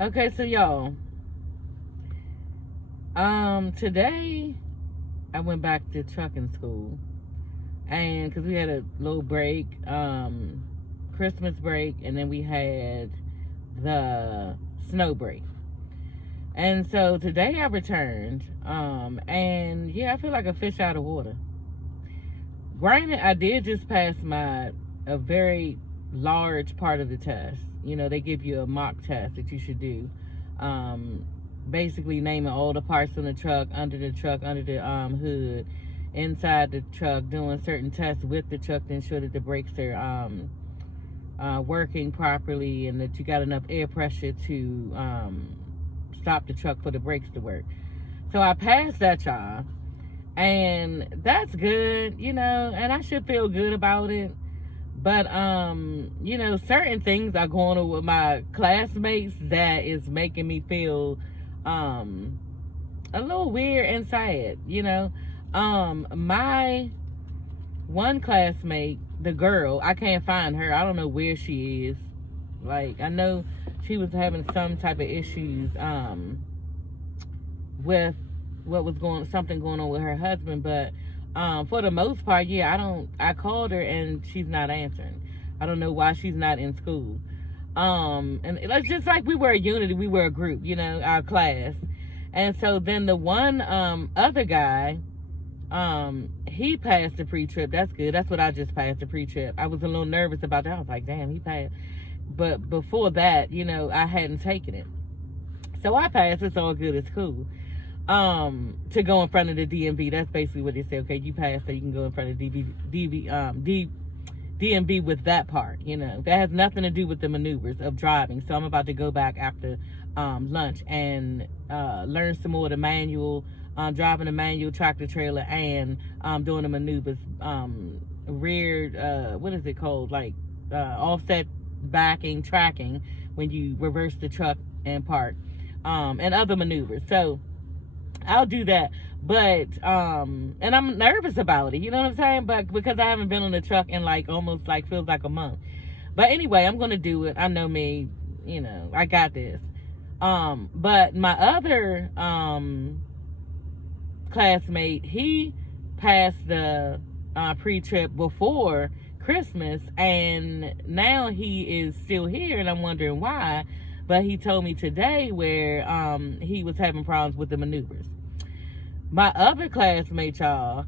Okay, so y'all, today I went back to trucking school, and because we had a little break, Christmas break, and then we had the snow break. And so today I returned, and yeah, I feel like a fish out of water. Granted, I did just pass a very large part of the test. You know, they give you a mock test that you should do. Um, Basically naming all the parts on the truck, under the hood, inside the truck, doing certain tests with the truck to ensure that the brakes are working properly and that you got enough air pressure to stop the truck for the brakes to work. So I passed that, y'all. And that's good, and I should feel good about it. But certain things are going on with my classmates that is making me feel a little weird and sad. My one classmate, the girl, I can't find her. I don't know where she is. Like, I know she was having some type of issues with something going on with her husband, but for the most part, yeah, I called her and she's not answering. I don't know why she's not in school. And it's just like we were a unity, we were a group, our class. And so then the one other guy, he passed the pre-trip. That's good. That's what I just passed, the pre-trip. I was a little nervous about that. I was like, damn, he passed. But before that, I hadn't taken it. So I passed. It's all good. It's cool. To go in front of the DMV. That's basically what they say. Okay, you passed, so you can go in front of DMV with that part. That has nothing to do with the maneuvers of driving. So I'm about to go back after lunch and learn some more of the manual, driving the manual tractor trailer and doing the maneuvers, rear, what is it called? Like offset backing, tracking when you reverse the truck and park, and other maneuvers. So I'll do that. But and I'm nervous about it, you know what I'm saying? But because I haven't been on the truck in almost feels like a month. But anyway, I'm gonna do it. I know me, I got this. But my other classmate, he passed the pre-trip before Christmas, and now he is still here, and I'm wondering why. But he told me today where he was having problems with the maneuvers. My other classmate, y'all,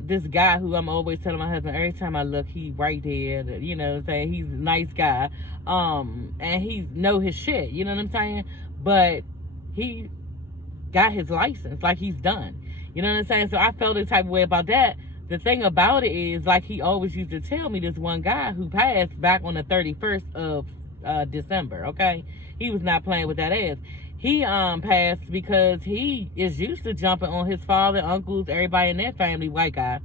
this guy who I'm always telling my husband, every time I look, he right there, saying he's a nice guy, and he know his shit, you know what I'm saying? But he got his license, like he's done, you know what I'm saying? So I felt the type of way about that. The thing about it is, like he always used to tell me, this one guy who passed back on the 31st of December, okay? He was not playing with that ass. He passed because he is used to jumping on his father, uncles, everybody in their family, white guy,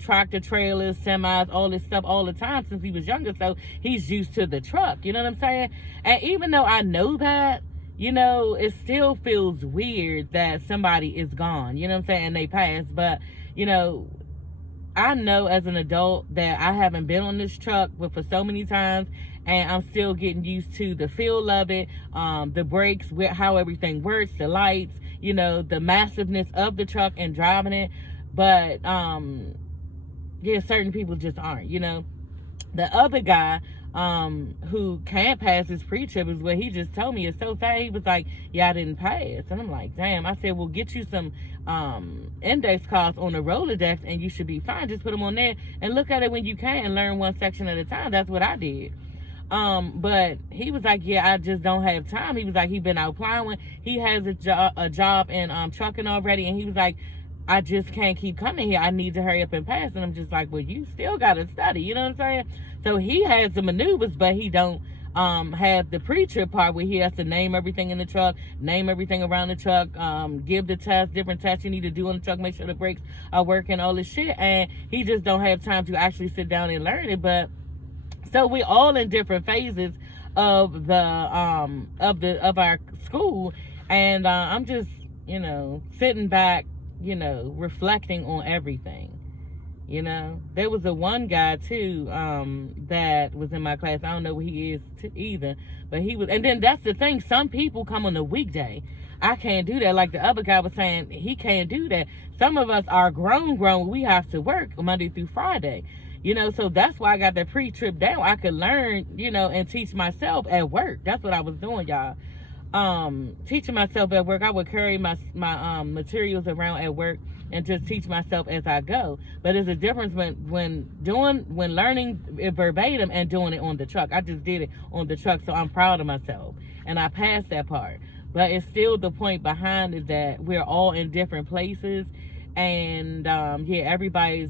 tractor trailers, semis, all this stuff all the time since he was younger. So he's used to the truck, you know what I'm saying? And even though I know that, it still feels weird that somebody is gone, you know what I'm saying, and they passed. But I know as an adult that I haven't been on this truck for so many times, and I'm still getting used to the feel of it, the brakes, how everything works, the lights, the massiveness of the truck and driving it. But yeah, certain people just aren't, The other guy who can't pass his pre-trip is what he just told me. It's so sad. He was like, yeah, I didn't pass. And I'm like, damn. I said, well, get you some index cards on the Rolodex and you should be fine. Just put them on there and look at it when you can and learn one section at a time. That's what I did. But he was like, yeah, I just don't have time. He was like, he been out plowing. He has a job in trucking already. And he was like, I just can't keep coming here. I need to hurry up and pass. And I'm just like, well, you still got to study. You know what I'm saying? So he has the maneuvers, but he don't have the pre-trip part where he has to name everything in the truck, name everything around the truck, give the test, different tests you need to do on the truck, make sure the brakes are working, all this shit. And he just don't have time to actually sit down and learn it. But so we're all in different phases of the of our school, and I'm just sitting back, reflecting on everything. You know, there was a one guy too that was in my class. I don't know what he is either, but he was. And then that's the thing. Some people come on a weekday. I can't do that. Like the other guy was saying, he can't do that. Some of us are grown. We have to work Monday through Friday. You know, so that's why I got that pre-trip down. I could learn, you know, and teach myself at work. That's what I was doing, y'all. Teaching myself at work. I would carry my materials around at work and just teach myself as I go. But there's a difference when learning it verbatim and doing it on the truck. I just did it on the truck, so I'm proud of myself. And I passed that part. But it's still the point behind it that we're all in different places. And, yeah, everybody's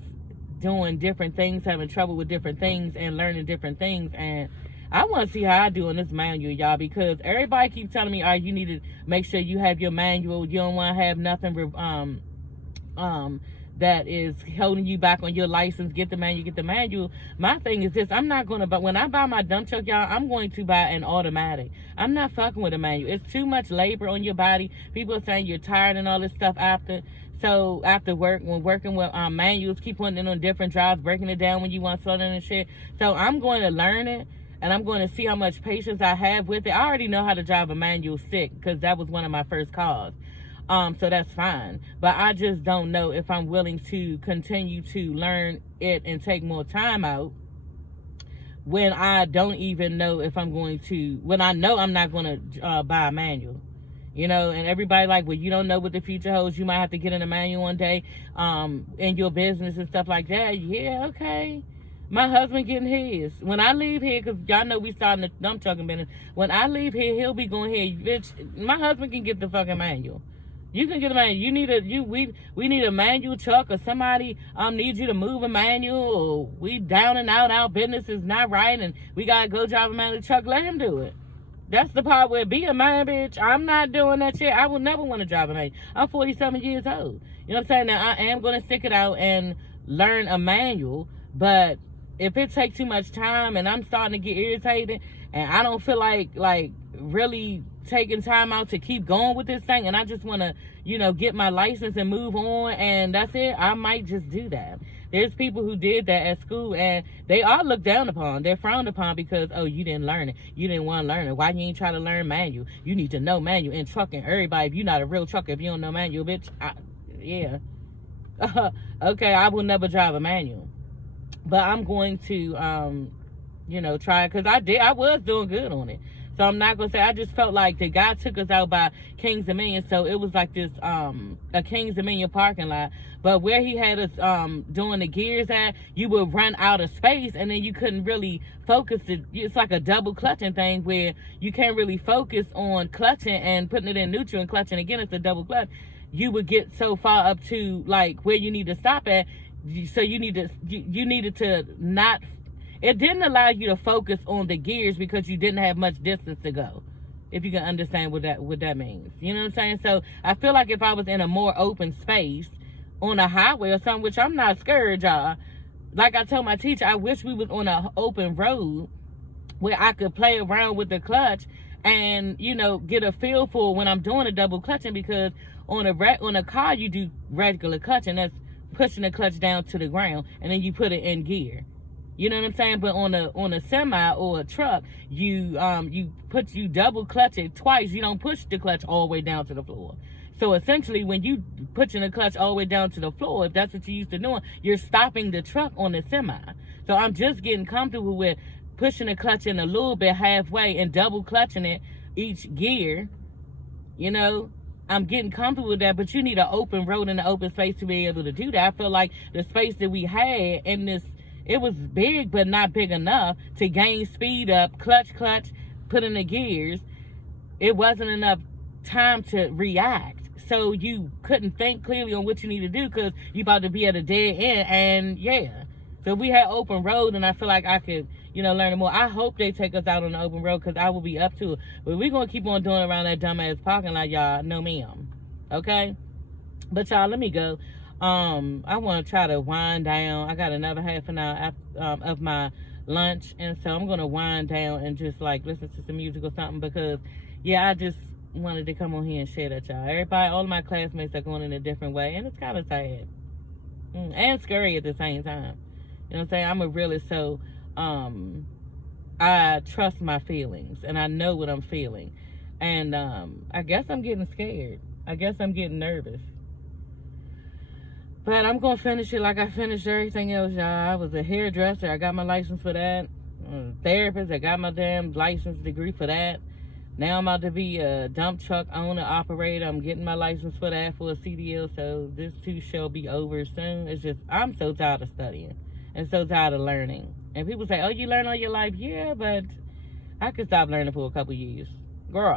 doing different things, having trouble with different things, and learning different things. And I want to see how I do in this manual, y'all, because everybody keeps telling me, you need to make sure you have your manual. You don't want to have nothing that is holding you back on your license. Get the manual. My thing is this: I'm not going to, but when I buy my dump truck, y'all, I'm going to buy an automatic. I'm not fucking with a manual. It's too much labor on your body. People are saying you're tired and all this stuff after. So after work, when working with manuals, keep putting it on different drives, breaking it down when you want to slow down and shit. So I'm going to learn it, and I'm going to see how much patience I have with it. I already know how to drive a manual stick because that was one of my first cars. So that's fine. But I just don't know if I'm willing to continue to learn it and take more time out when I don't even know if I'm going to, when I know I'm not going to buy a manual. You know, and everybody like, well, you don't know what the future holds. You might have to get in a manual one day in your business and stuff like that. Yeah, okay. My husband getting his. When I leave here, because y'all know we starting the dump trucking business. When I leave here, he'll be going here. Bitch, my husband can get the fucking manual. You can get a manual. We need a manual truck, or somebody needs you to move a manual, or we down and out, our business is not right and we gotta go drive a manual truck. Let him do it. That's the part where be a man, bitch. I'm not doing that shit. I would never want to drive a manual. I'm 47 years old. You know what I'm saying? Now, I am going to stick it out and learn a manual. But if it takes too much time and I'm starting to get irritated and I don't feel like really taking time out to keep going with this thing, and I just want to, you know, get my license and move on, and that's it, I might just do that. There's people who did that at school, and they are looked down upon. They're frowned upon because, oh, you didn't learn it. You didn't want to learn it. Why you ain't try to learn manual? You need to know manual. In trucking, everybody, if you're not a real trucker, if you don't know manual, bitch, yeah. Okay, I will never drive a manual. But I'm going to, you know, try, because I was doing good on it. So I'm not going to say, I just felt like the guy took us out by Kings Dominion. So it was like this, a Kings Dominion parking lot. But where he had us doing the gears at, you would run out of space and then you couldn't really focus. It's like a double clutching thing where you can't really focus on clutching and putting it in neutral and clutching again. It's a double clutch. You would get so far up to like where you need to stop at. So you needed to not, it didn't allow you to focus on the gears because you didn't have much distance to go. If you can understand what that means. You know what I'm saying? So I feel like if I was in a more open space on a highway or something, which I'm not scared, y'all. Like I told my teacher, I wish we was on an open road where I could play around with the clutch and, you know, get a feel for when I'm doing a double clutching, because on a car you do regular clutching. That's pushing the clutch down to the ground and then you put it in gear. You know what I'm saying? But on a semi or a truck, you double clutch it twice. You don't push the clutch all the way down to the floor. So essentially, when you pushing the clutch all the way down to the floor, if that's what you used to doing, you're stopping the truck on the semi. So I'm just getting comfortable with pushing the clutch in a little bit halfway and double clutching it each gear. You know, I'm getting comfortable with that, but you need an open road and an open space to be able to do that. I feel like the space that we had in this, it was big, but not big enough to gain speed up, clutch, put in the gears. It wasn't enough time to react. So you couldn't think clearly on what you need to do because you about to be at a dead end. And yeah, so we had open road, and I feel like I could, you know, learn more. I hope they take us out on the open road because I will be up to it. But we're going to keep on doing around that dumbass parking lot, y'all. No ma'am. Okay? But y'all, let me go. I want to try to wind down. I got another half an hour after, of my lunch, and so I'm going to wind down and just like listen to some music or something because, yeah, I just wanted to come on here and share that, y'all. Everybody, all of my classmates are going in a different way, and it's kind of sad. And scary at the same time. You know what I'm saying? I'm a realist, so I trust my feelings and I know what I'm feeling. And I guess I'm getting scared. I guess I'm getting nervous. But I'm going to finish it like I finished everything else, y'all. I was a hairdresser. I got my license for that. Therapist. I got my damn license degree for that. Now I'm about to be a dump truck owner, operator. I'm getting my license for that for a CDL. So this too shall be over soon. It's just, I'm so tired of studying and so tired of learning. And people say, oh, you learn all your life? Yeah, but I could stop learning for a couple years. Girl.